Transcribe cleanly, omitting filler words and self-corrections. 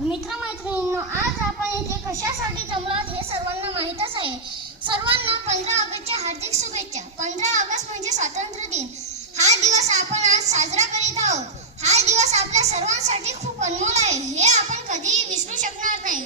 मित्रमैत्रिणींनो, आज आपण इथे कशासाठी जमलो आहोत हे सर्वांना माहीतच आहे. सर्वांना 15 ऑगस्टच्या हार्दिक शुभेच्छा. 15 ऑगस्ट म्हणजे स्वातंत्र्य दिन. हा दिवस आपण आज साजरा करीत आहोत. हा दिवस आपल्या सर्वांसाठी खूप अनमोल आहे, हे आपण कधीही विसरू शकणार नाही.